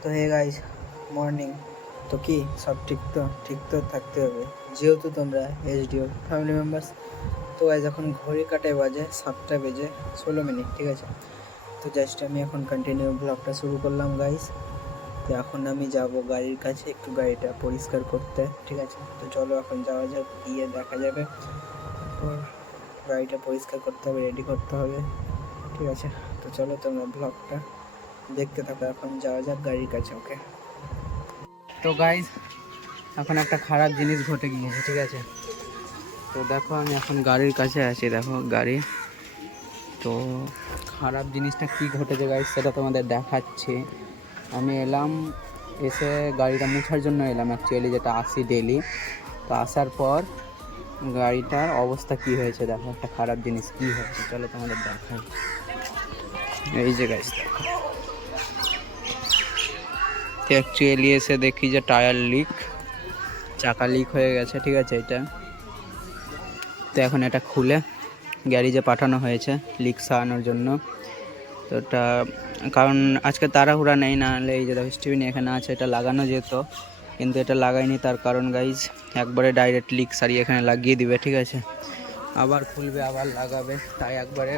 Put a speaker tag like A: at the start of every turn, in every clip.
A: তো hey guys morning তো কি? সব ঠিক তো? ঠিক তো থাকতে হবে। যেহেতু তোমরা H D O family members তো গাইজ এখন ঘড়ি কাটায় বাজে সাতটা বেজে ষোলো মিনিট, ঠিক আছে? তো জাস্ট আমি এখন কন্টিনিউ ব্লগটা শুরু করলাম গাইজ তো এখন আমি যাব গাড়ির কাছে, একটু গাড়িটা পরিষ্কার করতে, ঠিক আছে? তো চলো এখন যাওয়া যাক, গিয়ে দেখা যাবে। তো গাড়িটা পরিষ্কার করতে হবে রেডি করতে হবে, ঠিক আছে? তো চলো তোমরা ব্লগটা দেখতে থাকো, এখন যাওয়া যাক গাড়ির কাছে, ওকে? তো গাইজ এখন একটা খারাপ জিনিস ঘটে গিয়েছে, ঠিক আছে? তো দেখো, আমি এখন গাড়ির কাছে আছি, দেখো গাড়ি। তো খারাপ জিনিসটা কি ঘটেছে গাইজ সেটা তোমাদের দেখাচ্ছি। আমি এলাম, এসে গাড়িটা মুছার জন্য এলাম অ্যাকচুয়ালি যেটা আসি ডেলি তো আসার পর গাড়িটার অবস্থা কি হয়েছে, দেখো একটা খারাপ জিনিস কি হয়েছে, চলো তোমাদের দেখাই। এই যে গাইজ দেখো। অ্যাকচুয়ালি এসে দেখি যে টায়ার লিক চাকা লিক হয়ে গেছে, ঠিক আছে এটা। তো এখন এটা খুলে গ্যারেজে পাঠানো হয়েছে লিক সারানোর জন্য। তো এটা কারণ আজকে তাড়াহুড়া নেই, না হলে এই যে দেখো স্টিভিন এখানে আছে, এটা লাগানো যেত, কিন্তু এটা লাগাইনি তার কারণ গাইজ একবারে ডাইরেক্ট লিক সারিয়ে এখানে লাগিয়ে দিবে, ঠিক আছে? আবার খুলবে, আবার লাগাবে, তাই একবারে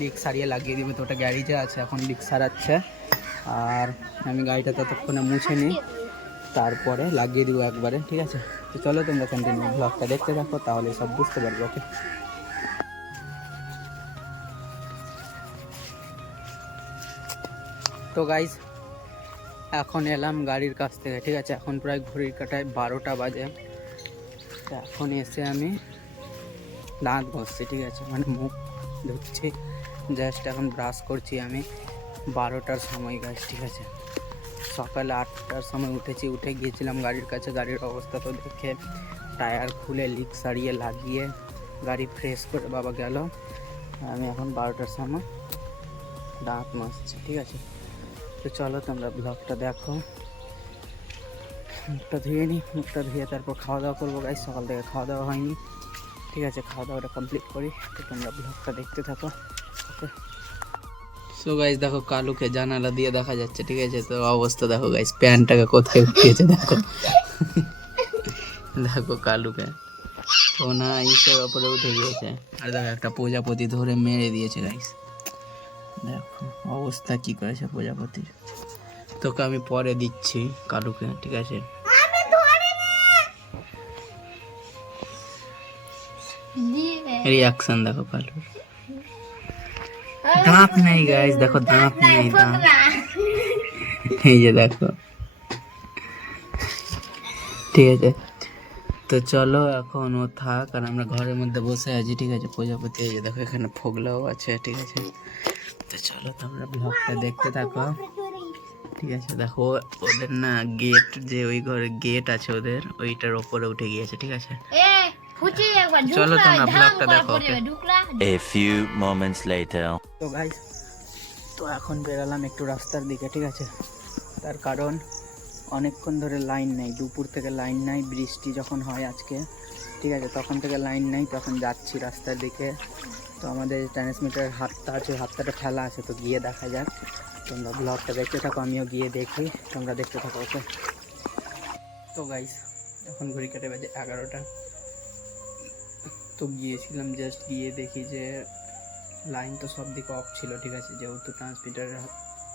A: লিক সারিয়ে লাগিয়ে দিবে। তো ওটা গ্যারেজে আছে, এখন লিক সারাচ্ছে। আর আমি গাড়িটা ততক্ষণে মুছে নিই, তারপরে লাগিয়ে দিব একবারে, ঠিক আছে? তো চলো তোমরা কন্টিনিউ ব্লগটা দেখতে থাকো, তাহলে সব বুঝতে পারবে ওকে তো গাইজ এখন এলাম গাড়ির কাছ থেকে, ঠিক আছে? এখন প্রায় ঘড়ির কাটায় বারোটা বাজে। এখন এসে আমি দাঁত ঘষছি, ঠিক আছে? মানে মুখ ধুচ্ছি জাস্ট এখন ব্রাশ করছি আমি। বারোটার সময় গাছ ঠিক আছে? সকালে আটটার সময় উঠেছি, উঠে গিয়েছিলাম গাড়ির কাছে। গাড়ির অবস্থা তো দেখে টায়ার খুলে লিক সারিয়ে লাগিয়ে গাড়ি ফ্রেশ করে বাবা গেল। আমি এখন বারোটার সময় দাঁত মাজছি, ঠিক আছে? তো চলো, তোমরা ব্লগটা দেখো। মুখটা ধুয়ে নিই মুখটা ধুয়ে তারপর খাওয়া দাওয়া করব গাই সকাল থেকে খাওয়া দাওয়া হয়নি, ঠিক আছে? খাওয়া দাওয়াটা কমপ্লিট করি, তো তোমরা ব্লগটা দেখতে থাকো ওকে সো গাইস দেখো কালুকে জানালা দিয়ে দেখা যাচ্ছে ঠিক আছে? তো অবস্থা দেখো গাইস প্যান্টটাকে কোথায় উঠিয়েছে দেখো। দেখো কালুকে। সোনা ইসের ওপরে উঠে গিয়েছে। আর দেখো একটা প্রজাপতি ধরে মেরে দিয়েছে গাইস দেখো অবস্থা কি করেছে প্রজাপতির। তোকে আমি পরে দিচ্ছি কালুকে ঠিক আছে? রিয়াকশন দেখো কালুর। দাঁত নেই গাইস দেখো দাঁত নেই দাঁত। এই যে দেখো। ঠিক আছে। তো চলো এখন ও থাক আর আমরা ঘরের মধ্যে বসে আছি ঠিক আছে? প্রজাপতি এই যে দেখো এখানে ফোগলাও আছে ঠিক আছে? তো চলো তোমরা ব্লগটা দেখতে থাকো। ঠিক আছে দেখো ওদের না গেট যে ওই ঘরে গেট আছে ওদের ওইটার ওপরে উঠে গিয়েছে ঠিক আছে? চলো তোমরা ব্লগটা দেখো okay
B: A few moments later.
A: তো গাইস তো এখন বেরালাম একটু রাস্তার দিকে, ঠিক আছে? তার কারণ অনেকক্ষণ ধরে লাইন নেই, দুপুর থেকে লাইন নাই, বৃষ্টি যখন হয় আজকে, ঠিক আছে? তখন থেকে লাইন নেই, তখন যাচ্ছি রাস্তার দিকে। তো আমাদের ট্রান্সমিটারের হাতটা আছে ওই হাতটাটা ফেলা আছে, তো গিয়ে দেখা যাক। তোমরা ব্লগটা দেখতে থাকো, আমিও গিয়ে দেখি, তোমরা দেখতে থাকো ওকে তো গাইস এখন ঘড়ি কাটে বাজে এগারোটা। তো গিয়েছিলাম জাস্ট গিয়ে দেখি যে লাইন তো সব দিকে অফ ছিল, ঠিক আছে? যেহেতু ট্রান্সমিটারের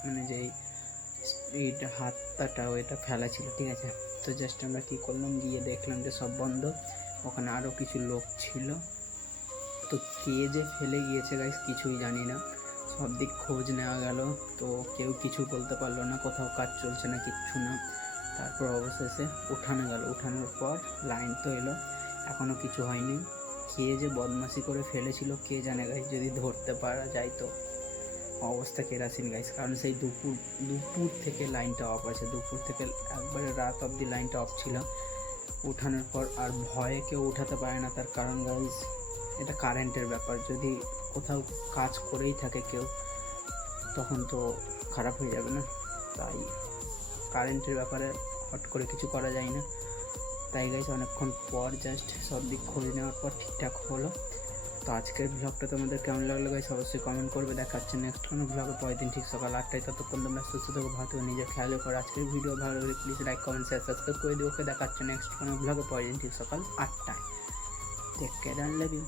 A: মানে যেই এইটা হাতটাটা ওইটা ফেলা ছিল, ঠিক আছে? তো জাস্ট আমরা কী করলাম, গিয়ে দেখলাম যে সব বন্ধ। ওখানে আরও কিছু লোক ছিল। তো কে যে ফেলে গিয়েছে গাইস কিছুই জানি না। সব দিক খোঁজ নেওয়া গেল। তো কেউ কিছু বলতে পারল না, কোথাও কাজ চলছে না, কিচ্ছু না। তারপর অবশেষে উঠানো গেল। উঠানোর পর লাইন তো এলো। এখনও কিছু হয়নি। কে যে বদমাশি করে ফেলেছিল কে জানে গাইস যদি ধরতে পারা যায় তো। অবস্থা কেরাসিন গাইস কারণ সেই দুপুর দুপুর থেকে লাইনটা অফ আছে দুপুর থেকে একবারে রাত অবধি লাইনটা অফ ছিল। উঠানোর পর আর ভয়ে কেউ উঠাতে পারে না, তার কারণ গাইস এটা কারেন্টের ব্যাপার। যদি কোথাও কাজ করেই থাকে কেউ, তখন তো খারাপ হয়ে যাবে না। তাই কারেন্টের ব্যাপারে হট করে কিছু করা যায় না। তাই গাইস অনেকক্ষণ পর জাস্ট সব দিক খোঁজ নেওয়ার পর ঠিকঠাক হলো। তো আজকের ব্লগটা তোমাদের কেমন লাগল গাইস অবশ্যই কমেন্ট করবে দেখাচ্ছে নেক্সট কোনো ব্লগে পরের দিন ঠিক সকাল আটটায়। ততক্ষণ তোমরা সুস্থ থাকো, ভালো থাকো, নিজের খেয়াল করো। আজকের ভিডিও ভালো লাগলে please like comment share subscribe করে দিও। ওকে দেখাচ্ছে নেক্সট কোনো ব্লগে পরের দিন ঠিক সকাল আটটায়। Take care and love you